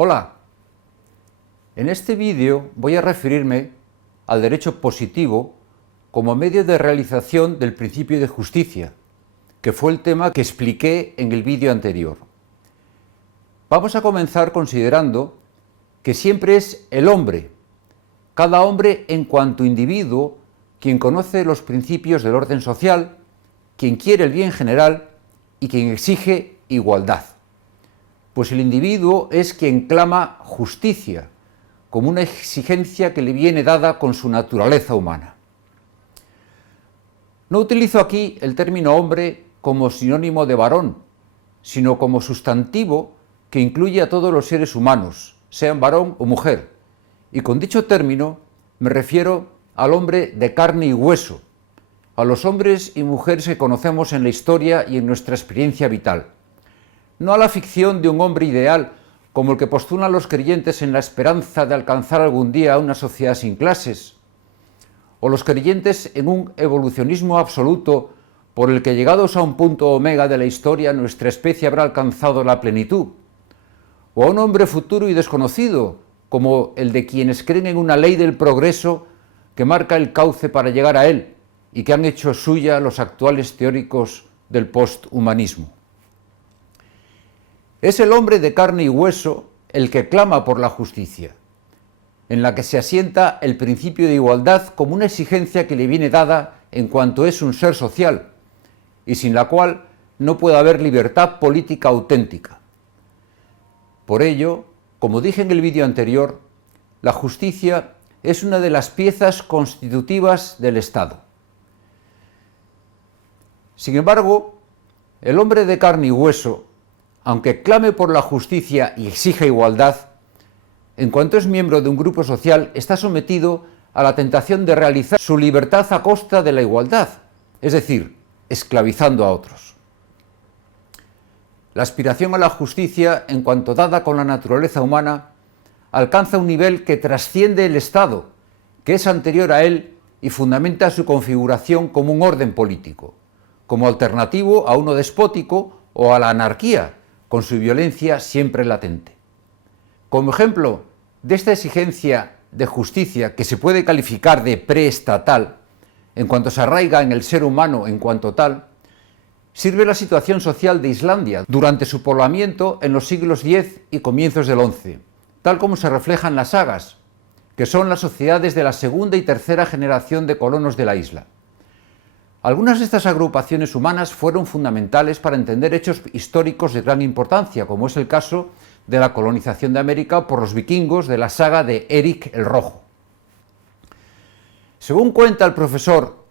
Hola, en este vídeo voy a referirme al derecho positivo como medio de realización del principio de justicia, que fue el tema que expliqué en el vídeo anterior. Vamos a comenzar considerando que siempre es el hombre, cada hombre en cuanto individuo, quien conoce los principios del orden social, quien quiere el bien general y quien exige igualdad. Pues el individuo es quien clama justicia, como una exigencia que le viene dada con su naturaleza humana. No utilizo aquí el término hombre como sinónimo de varón, sino como sustantivo que incluye a todos los seres humanos, sean varón o mujer, y con dicho término me refiero al hombre de carne y hueso, a los hombres y mujeres que conocemos en la historia y en nuestra experiencia vital. No a la ficción de un hombre ideal como el que postulan los creyentes en la esperanza de alcanzar algún día una sociedad sin clases, o los creyentes en un evolucionismo absoluto por el que llegados a un punto omega de la historia nuestra especie habrá alcanzado la plenitud, o a un hombre futuro y desconocido como el de quienes creen en una ley del progreso que marca el cauce para llegar a él y que han hecho suya los actuales teóricos del posthumanismo. Es el hombre de carne y hueso el que clama por la justicia, en la que se asienta el principio de igualdad como una exigencia que le viene dada en cuanto es un ser social, y sin la cual no puede haber libertad política auténtica. Por ello, como dije en el vídeo anterior, la justicia es una de las piezas constitutivas del Estado. Sin embargo, el hombre de carne y hueso, aunque clame por la justicia y exija igualdad, en cuanto es miembro de un grupo social, está sometido a la tentación de realizar su libertad a costa de la igualdad, es decir, esclavizando a otros. La aspiración a la justicia, en cuanto dada con la naturaleza humana, alcanza un nivel que trasciende el Estado, que es anterior a él y fundamenta su configuración como un orden político, como alternativo a uno despótico o a la anarquía, con su violencia siempre latente. Como ejemplo de esta exigencia de justicia que se puede calificar de preestatal, en cuanto se arraiga en el ser humano en cuanto tal, sirve la situación social de Islandia durante su poblamiento en los siglos X y comienzos del XI, tal como se refleja en las sagas, que son las sociedades de la segunda y tercera generación de colonos de la isla. Algunas de estas agrupaciones humanas fueron fundamentales para entender hechos históricos de gran importancia, como es el caso de la colonización de América por los vikingos de la saga de Eric el Rojo. Según cuenta el profesor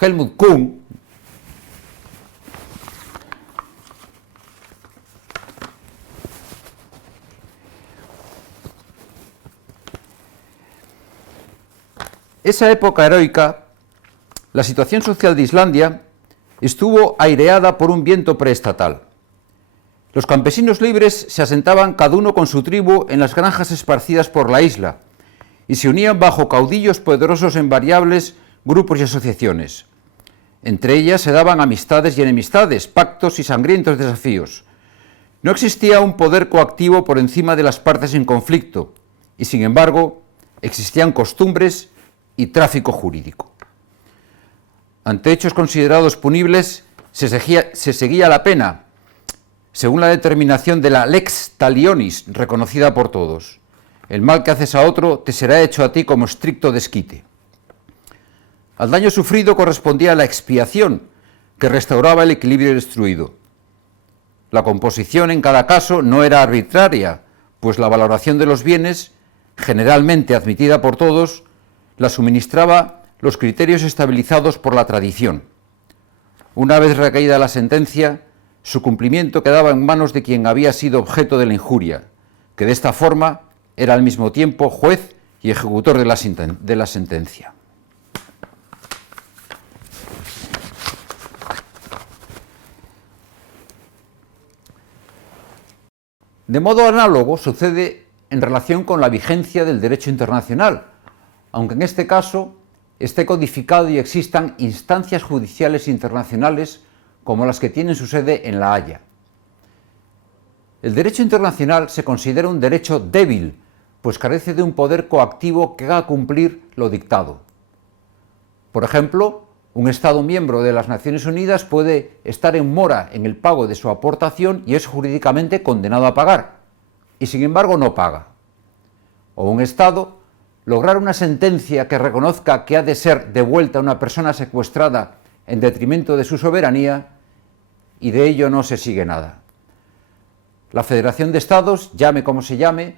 Helmut Kuhn, esa época heroica, la situación social de Islandia estuvo aireada por un viento preestatal. Los campesinos libres se asentaban cada uno con su tribu en las granjas esparcidas por la isla y se unían bajo caudillos poderosos en variables grupos y asociaciones. Entre ellas se daban amistades y enemistades, pactos y sangrientos desafíos. No existía un poder coactivo por encima de las partes en conflicto y, sin embargo, existían costumbres y tráfico jurídico. Ante hechos considerados punibles, se seguía la pena, según la determinación de la lex talionis, reconocida por todos. El mal que haces a otro te será hecho a ti como estricto desquite. Al daño sufrido correspondía la expiación, que restauraba el equilibrio destruido. La composición en cada caso no era arbitraria, pues la valoración de los bienes, generalmente admitida por todos, la suministraba los criterios estabilizados por la tradición. Una vez recaída la sentencia, su cumplimiento quedaba en manos de quien había sido objeto de la injuria, que de esta forma era al mismo tiempo juez y ejecutor de la sentencia. De modo análogo sucede en relación con la vigencia del derecho internacional, aunque en este caso esté codificado y existan instancias judiciales internacionales como las que tienen su sede en La Haya. El derecho internacional se considera un derecho débil, pues carece de un poder coactivo que haga cumplir lo dictado. Por ejemplo, un Estado miembro de las Naciones Unidas puede estar en mora en el pago de su aportación y es jurídicamente condenado a pagar, y sin embargo no paga. O un Estado lograr una sentencia que reconozca que ha de ser devuelta a una persona secuestrada en detrimento de su soberanía, y de ello no se sigue nada. La Federación de Estados, llame como se llame,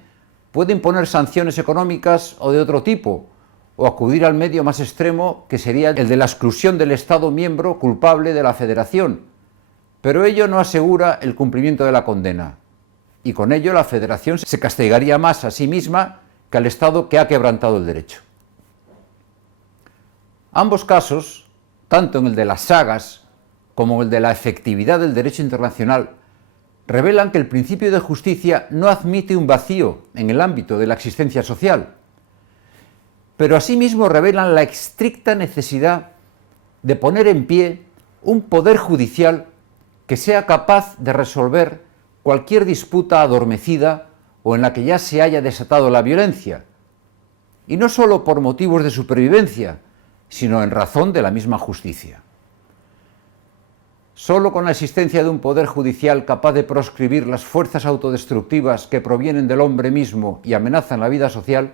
puede imponer sanciones económicas o de otro tipo, o acudir al medio más extremo, que sería el de la exclusión del Estado miembro culpable de la Federación, pero ello no asegura el cumplimiento de la condena, y con ello la Federación se castigaría más a sí misma que al Estado que ha quebrantado el derecho. Ambos casos, tanto en el de las sagas como en el de la efectividad del derecho internacional, revelan que el principio de justicia no admite un vacío en el ámbito de la existencia social, pero asimismo revelan la estricta necesidad de poner en pie un poder judicial que sea capaz de resolver cualquier disputa adormecida o en la que ya se haya desatado la violencia, y no solo por motivos de supervivencia, sino en razón de la misma justicia. Solo con la existencia de un poder judicial capaz de proscribir las fuerzas autodestructivas que provienen del hombre mismo y amenazan la vida social,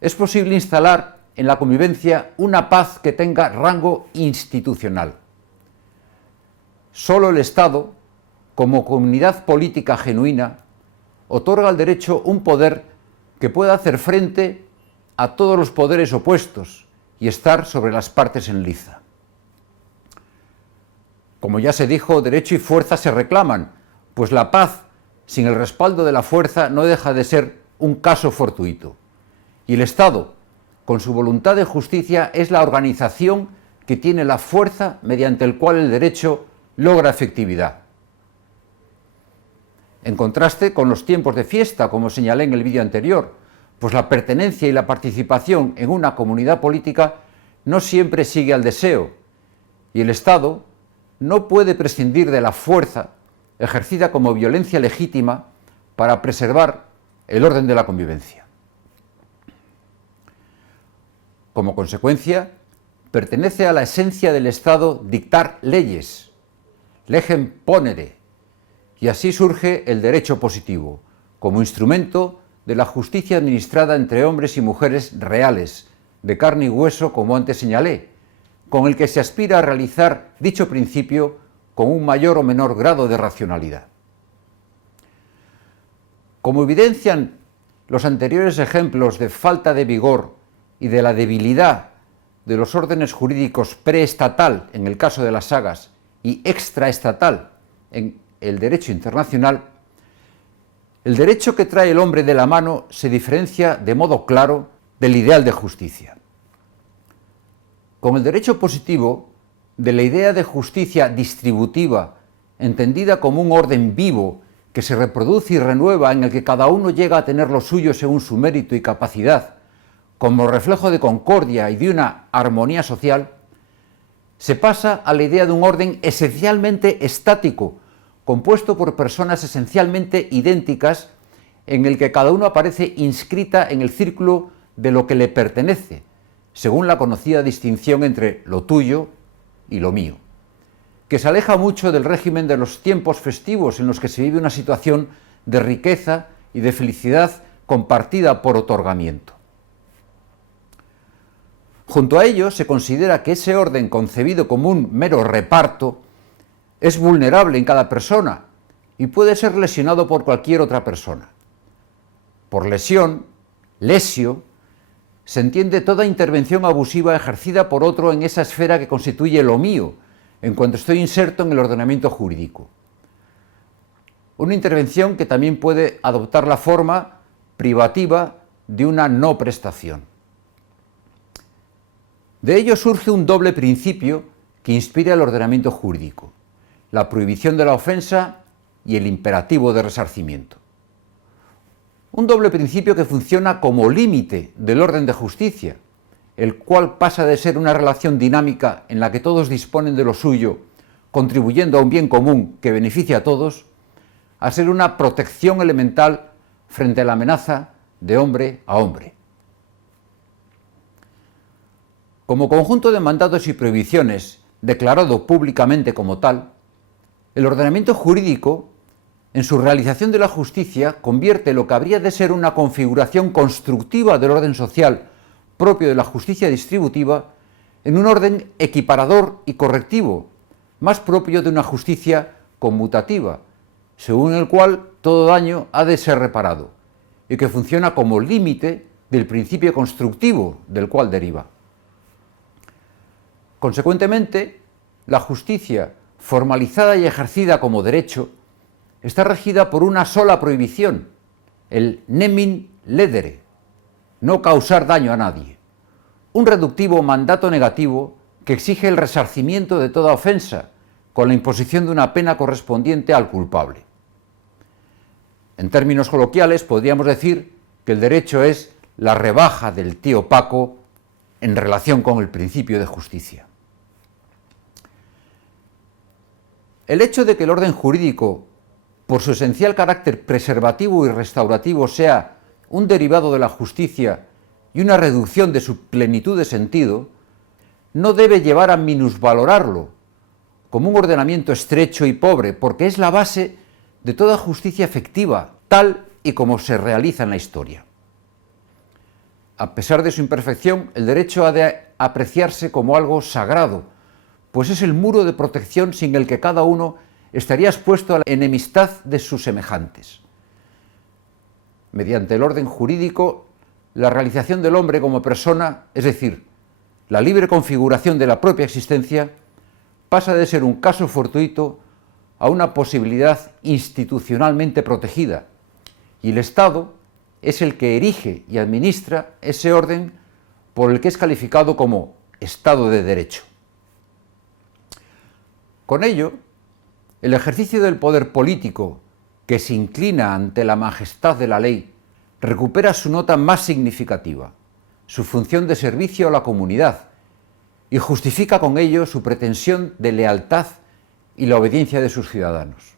es posible instalar en la convivencia una paz que tenga rango institucional. Solo el Estado, como comunidad política genuina, otorga al derecho un poder que pueda hacer frente a todos los poderes opuestos y estar sobre las partes en liza. Como ya se dijo, derecho y fuerza se reclaman, pues la paz sin el respaldo de la fuerza no deja de ser un caso fortuito. Y el Estado, con su voluntad de justicia, es la organización que tiene la fuerza mediante el cual el derecho logra efectividad. En contraste con los tiempos de fiesta, como señalé en el vídeo anterior, pues la pertenencia y la participación en una comunidad política no siempre sigue al deseo, y el Estado no puede prescindir de la fuerza ejercida como violencia legítima para preservar el orden de la convivencia. Como consecuencia, pertenece a la esencia del Estado dictar leyes, legem ponere, y así surge el derecho positivo, como instrumento de la justicia administrada entre hombres y mujeres reales, de carne y hueso, como antes señalé, con el que se aspira a realizar dicho principio con un mayor o menor grado de racionalidad. Como evidencian los anteriores ejemplos de falta de vigor y de la debilidad de los órdenes jurídicos preestatal en el caso de las sagas y extraestatal en el derecho internacional, el derecho que trae el hombre de la mano se diferencia de modo claro del ideal de justicia. Con el derecho positivo, de la idea de justicia distributiva, entendida como un orden vivo que se reproduce y renueva, en el que cada uno llega a tener lo suyo según su mérito y capacidad, como reflejo de concordia y de una armonía social, se pasa a la idea de un orden esencialmente estático, compuesto por personas esencialmente idénticas, en el que cada uno aparece inscrita en el círculo de lo que le pertenece, según la conocida distinción entre lo tuyo y lo mío, que se aleja mucho del régimen de los tiempos festivos en los que se vive una situación de riqueza y de felicidad compartida por otorgamiento. Junto a ello, se considera que ese orden concebido como un mero reparto es vulnerable en cada persona y puede ser lesionado por cualquier otra persona. Por lesión, lesio, se entiende toda intervención abusiva ejercida por otro en esa esfera que constituye lo mío, en cuanto estoy inserto en el ordenamiento jurídico. Una intervención que también puede adoptar la forma privativa de una no prestación. De ello surge un doble principio que inspira el ordenamiento jurídico: la prohibición de la ofensa y el imperativo de resarcimiento. Un doble principio que funciona como límite del orden de justicia, el cual pasa de ser una relación dinámica en la que todos disponen de lo suyo, contribuyendo a un bien común que beneficia a todos, a ser una protección elemental frente a la amenaza de hombre a hombre. Como conjunto de mandatos y prohibiciones declarado públicamente como tal, el ordenamiento jurídico, en su realización de la justicia, convierte lo que habría de ser una configuración constructiva del orden social propio de la justicia distributiva en un orden equiparador y correctivo, más propio de una justicia conmutativa, según el cual todo daño ha de ser reparado, y que funciona como límite del principio constructivo del cual deriva. Consecuentemente, la justicia, formalizada y ejercida como derecho, está regida por una sola prohibición, el nemin ledere, no causar daño a nadie, un reductivo mandato negativo que exige el resarcimiento de toda ofensa, con la imposición de una pena correspondiente al culpable. En términos coloquiales, podríamos decir que el derecho es la rebaja del tío Paco en relación con el principio de justicia. El hecho de que el orden jurídico, por su esencial carácter preservativo y restaurativo, sea un derivado de la justicia y una reducción de su plenitud de sentido, no debe llevar a minusvalorarlo como un ordenamiento estrecho y pobre, porque es la base de toda justicia efectiva, tal y como se realiza en la historia. A pesar de su imperfección, el derecho ha de apreciarse como algo sagrado, pues es el muro de protección sin el que cada uno estaría expuesto a la enemistad de sus semejantes. Mediante el orden jurídico, la realización del hombre como persona, es decir, la libre configuración de la propia existencia, pasa de ser un caso fortuito a una posibilidad institucionalmente protegida, y el Estado es el que erige y administra ese orden por el que es calificado como Estado de Derecho. Con ello, el ejercicio del poder político, que se inclina ante la majestad de la ley, recupera su nota más significativa, su función de servicio a la comunidad, y justifica con ello su pretensión de lealtad y la obediencia de sus ciudadanos.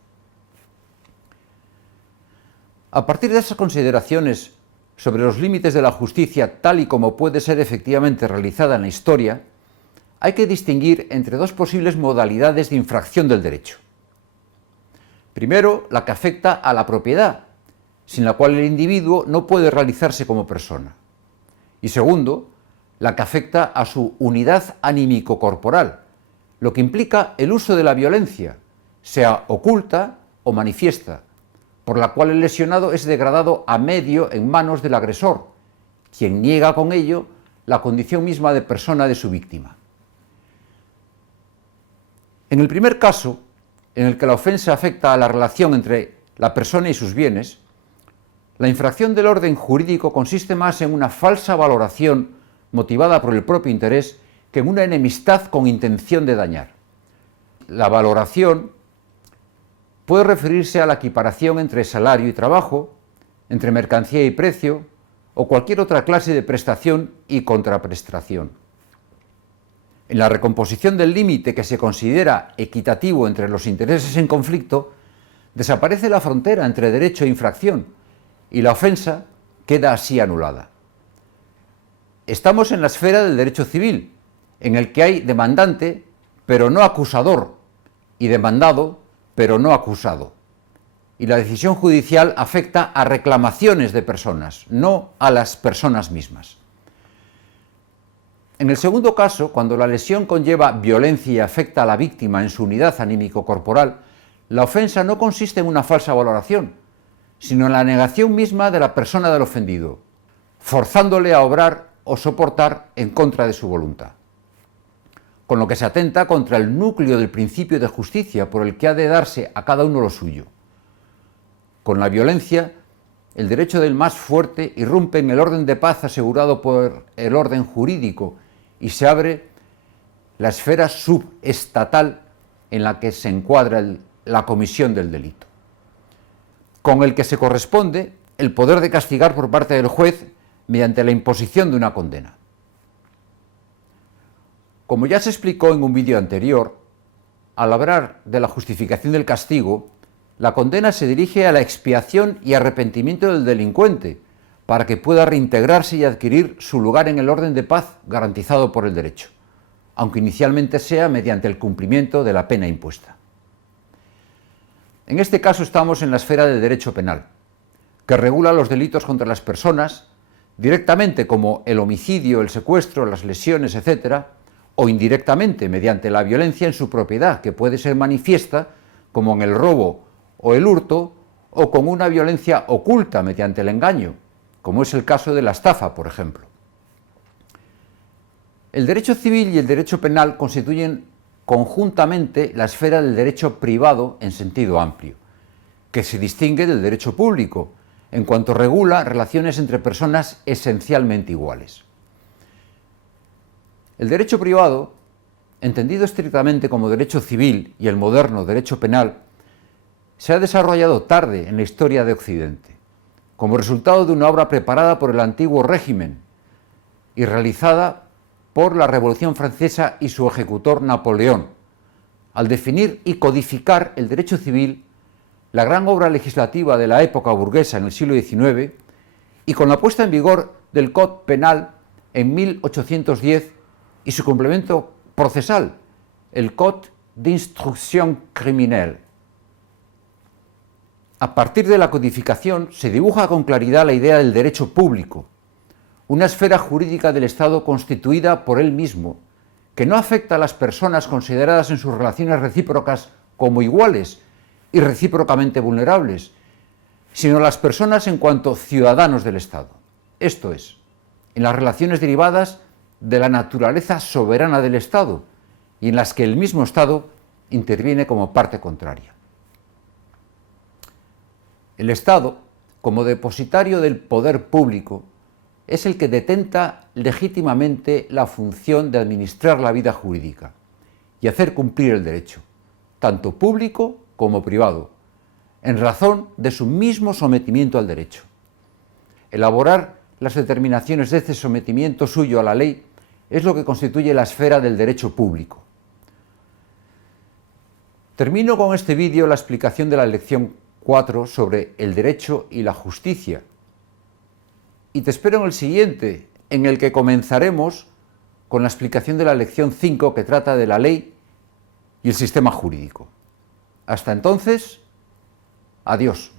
A partir de esas consideraciones sobre los límites de la justicia tal y como puede ser efectivamente realizada en la historia, hay que distinguir entre dos posibles modalidades de infracción del derecho. Primero, la que afecta a la propiedad, sin la cual el individuo no puede realizarse como persona. Y segundo, la que afecta a su unidad anímico-corporal, lo que implica el uso de la violencia, sea oculta o manifiesta, por la cual el lesionado es degradado a medio en manos del agresor, quien niega con ello la condición misma de persona de su víctima. En el primer caso, en el que la ofensa afecta a la relación entre la persona y sus bienes, la infracción del orden jurídico consiste más en una falsa valoración motivada por el propio interés que en una enemistad con intención de dañar. La valoración puede referirse a la equiparación entre salario y trabajo, entre mercancía y precio, o cualquier otra clase de prestación y contraprestación. En la recomposición del límite que se considera equitativo entre los intereses en conflicto, desaparece la frontera entre derecho e infracción, y la ofensa queda así anulada. Estamos en la esfera del derecho civil, en el que hay demandante, pero no acusador, y demandado, pero no acusado. Y la decisión judicial afecta a reclamaciones de personas, no a las personas mismas. En el segundo caso, cuando la lesión conlleva violencia y afecta a la víctima en su unidad anímico-corporal, la ofensa no consiste en una falsa valoración, sino en la negación misma de la persona del ofendido, forzándole a obrar o soportar en contra de su voluntad. Con lo que se atenta contra el núcleo del principio de justicia por el que ha de darse a cada uno lo suyo. Con la violencia, el derecho del más fuerte irrumpe en el orden de paz asegurado por el orden jurídico y se abre la esfera subestatal en la que se encuadra la comisión del delito, con el que se corresponde el poder de castigar por parte del juez mediante la imposición de una condena. Como ya se explicó en un vídeo anterior, al hablar de la justificación del castigo, la condena se dirige a la expiación y arrepentimiento del delincuente, para que pueda reintegrarse y adquirir su lugar en el orden de paz garantizado por el derecho, aunque inicialmente sea mediante el cumplimiento de la pena impuesta. En este caso estamos en la esfera del derecho penal, que regula los delitos contra las personas, directamente como el homicidio, el secuestro, las lesiones, etc., o indirectamente mediante la violencia en su propiedad, que puede ser manifiesta, como en el robo o el hurto, o con una violencia oculta mediante el engaño, como es el caso de la estafa, por ejemplo. El derecho civil y el derecho penal constituyen conjuntamente la esfera del derecho privado en sentido amplio, que se distingue del derecho público, en cuanto regula relaciones entre personas esencialmente iguales. El derecho privado, entendido estrictamente como derecho civil y el moderno derecho penal, se ha desarrollado tarde en la historia de Occidente, como resultado de una obra preparada por el antiguo régimen y realizada por la Revolución Francesa y su ejecutor Napoleón, al definir y codificar el derecho civil, la gran obra legislativa de la época burguesa en el siglo XIX, y con la puesta en vigor del Código Penal en 1810 y su complemento procesal, el Code d'instruction criminelle. A partir de la codificación se dibuja con claridad la idea del derecho público, una esfera jurídica del Estado constituida por él mismo, que no afecta a las personas consideradas en sus relaciones recíprocas como iguales y recíprocamente vulnerables, sino a las personas en cuanto ciudadanos del Estado, esto es, en las relaciones derivadas de la naturaleza soberana del Estado y en las que el mismo Estado interviene como parte contraria. El Estado, como depositario del poder público, es el que detenta legítimamente la función de administrar la vida jurídica y hacer cumplir el derecho, tanto público como privado, en razón de su mismo sometimiento al derecho. Elaborar las determinaciones de este sometimiento suyo a la ley es lo que constituye la esfera del derecho público. Termino con este vídeo la explicación de la lección 4 sobre el derecho y la justicia. Y te espero en el siguiente, en el que comenzaremos con la explicación de la lección 5 que trata de la ley y el sistema jurídico. Hasta entonces, adiós.